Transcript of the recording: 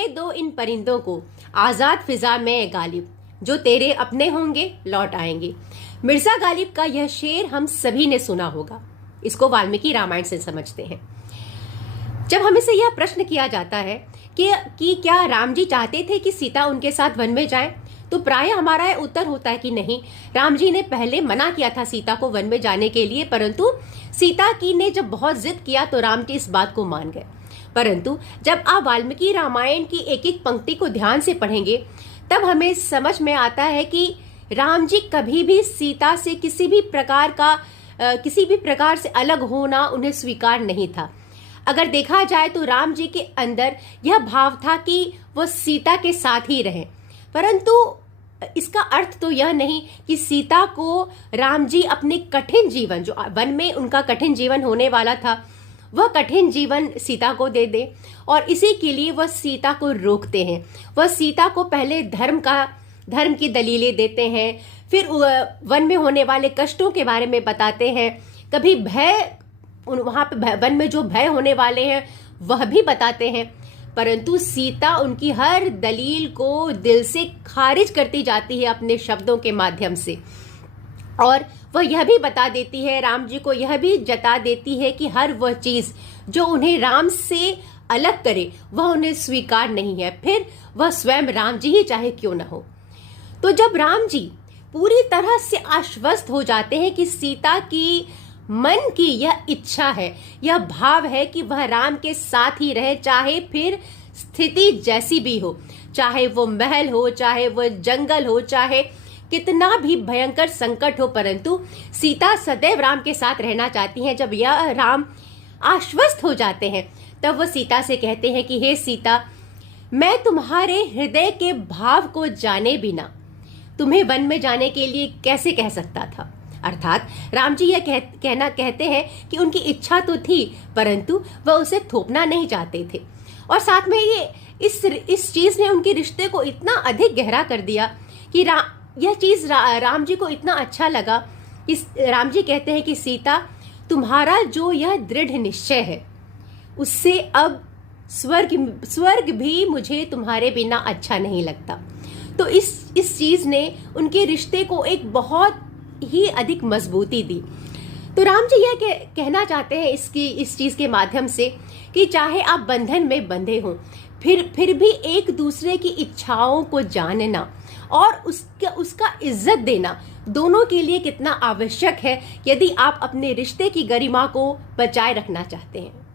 उड़ने दो इन परिंदों को, आजाद फिजा में गालिब, जो तेरे अपने होंगे लौट आएंगे। मिर्जा गालिब का यह शेर हम सभी ने सुना होगा। इसको वाल्मीकि रामायण से समझते हैं। जब हमें से यह प्रश्न किया जाता है कि क्या राम जी चाहते थे कि सीता उनके साथ वन में जाए, तो प्राय हमारा यह उत्तर होता है कि नहीं। राम जी ने पहले मना किया था सीता को वन में जाने के लिए, परंतु सीता की ने जब बहुत जिद किया तो राम जी इस बात को मान गए। परंतु जब आप वाल्मीकि रामायण की एक एक पंक्ति को ध्यान से पढ़ेंगे तब हमें समझ में आता है कि राम जी कभी भी सीता से किसी भी प्रकार से अलग होना उन्हें स्वीकार नहीं था। अगर देखा जाए तो राम जी के अंदर यह भाव था कि वो सीता के साथ ही रहें, परंतु इसका अर्थ तो यह नहीं कि सीता को राम जी अपने कठिन जीवन, जो वन में उनका कठिन जीवन होने वाला था, वह कठिन जीवन सीता को दे दे। और इसी के लिए वह सीता को रोकते हैं। वह सीता को पहले धर्म की दलीलें देते हैं, फिर वन में होने वाले कष्टों के बारे में बताते हैं, कभी भय, वहां पे वन में जो भय होने वाले हैं वह भी बताते हैं। परंतु सीता उनकी हर दलील को दिल से खारिज करती जाती है अपने शब्दों के माध्यम से। और वह यह भी बता देती है, राम जी को यह भी जता देती है कि हर वह चीज जो उन्हें राम से अलग करे वह उन्हें स्वीकार नहीं है, फिर वह स्वयं राम जी ही चाहे क्यों न हो। तो जब राम जी पूरी तरह से आश्वस्त हो जाते हैं कि सीता की मन की यह इच्छा है, यह भाव है कि वह राम के साथ ही रहे, चाहे फिर स्थिति जैसी भी हो, चाहे वो महल हो, चाहे वो जंगल हो, चाहे कितना भी भयंकर संकट हो, परंतु सीता सदैव राम के साथ रहना चाहती हैं। जब यह राम आश्वस्त हो जाते हैं तब वो सीता से कहते हैं कि हे सीता, मैं तुम्हारे हृदय के भाव को जाने बिना तुम्हें वन में जाने के लिए कैसे कह सकता था। अर्थात राम जी यह कहते हैं कि उनकी इच्छा तो थी, परंतु वह उसे थोपना नहीं चाहते थे। और साथ में ये इस चीज ने उनके रिश्ते को इतना अधिक गहरा कर दिया कि यह चीज राम जी को इतना अच्छा लगा कि राम जी कहते हैं कि सीता, तुम्हारा जो यह दृढ़ निश्चय है उससे अब स्वर्ग भी मुझे तुम्हारे बिना अच्छा नहीं लगता। तो इस चीज ने उनके रिश्ते को एक बहुत ही अधिक मजबूती दी। तो राम जी यह कहना चाहते हैं इस चीज के माध्यम से कि चाहे आप बंधन में बंधे हों, फिर भी एक दूसरे की इच्छाओं को जानना और उसका इज्जत देना दोनों के लिए कितना आवश्यक है, यदि आप अपने रिश्ते की गरिमा को बचाए रखना चाहते हैं।